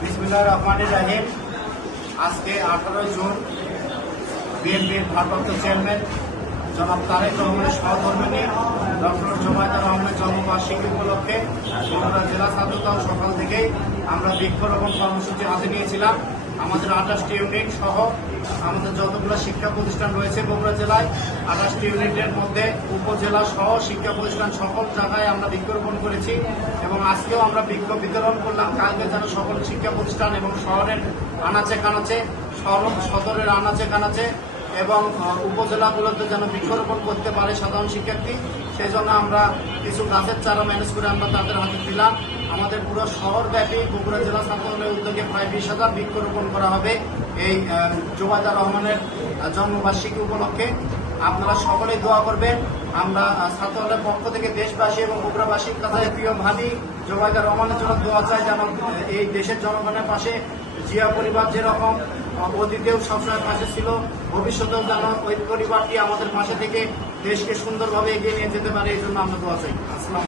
বিসমিল্লাহ রহমানের রাহিম। আজকে আঠারোই জুন বিএনপির ভারপ্রাপ্ত চেয়ারম্যান জনাব তারেক রহমানের সহকর্মী জন্মবার্ষিকী উপলক্ষে বগুড়া জেলা ছাত্রদল সকাল থেকেই আমরা বৃক্ষরোপণ কর্মসূচি হাতে নিয়েছিলাম। আমাদের আঠাশটি ইউনিট সহ আমাদের যতগুলো শিক্ষা প্রতিষ্ঠান রয়েছে বগুড়া জেলায়, আঠাশটি ইউনিটের মধ্যে উপজেলা সহ শিক্ষা প্রতিষ্ঠান সকল জায়গায় আমরা বৃক্ষরোপণ করেছি এবং আজকেও আমরা বৃক্ষ বিতরণ করলাম। কালকে যেন সকল শিক্ষা প্রতিষ্ঠান এবং শহরের আনাচে কানাচে, শহর সদরের আনাচে কানাচে এবং উপজেলাগুলোতে যেন বৃক্ষরোপণ করতে পারে সাধারণ শিক্ষার্থী। সেই জন্য আমরা কিছু গাছের চারা ম্যানেজ করে আমরা তাদের হাতে দিলাম। আমাদের পুরো শহরব্যাপী বগুড়া জেলা ছাত্রদলের উদ্যোগে প্রায় বিশ হাজার বৃক্ষরোপণ করা হবে এই জোবাদা রহমানের জন্মবার্ষিকী উপলক্ষে। আপনারা সকলে দোয়া করবেন। আমরা ছাত্রদের পক্ষ থেকে দেশবাসী এবং বগুড়াবাসীর কাছে প্রিয় ভাবি জোবাইদা রহমানের জন্য দোয়া চাই যেন এই দেশের জনগণের পাশে জিয়া পরিবার যেরকম অতীতেও সবসময় পাশে ছিল, ভবিষ্যতেও যেন ওই পরিবারটি আমাদের পাশে থেকে দেশকে সুন্দরভাবে এগিয়ে নিয়ে যেতে পারে, এই জন্য আমরা দোয়া চাই। আসসালাম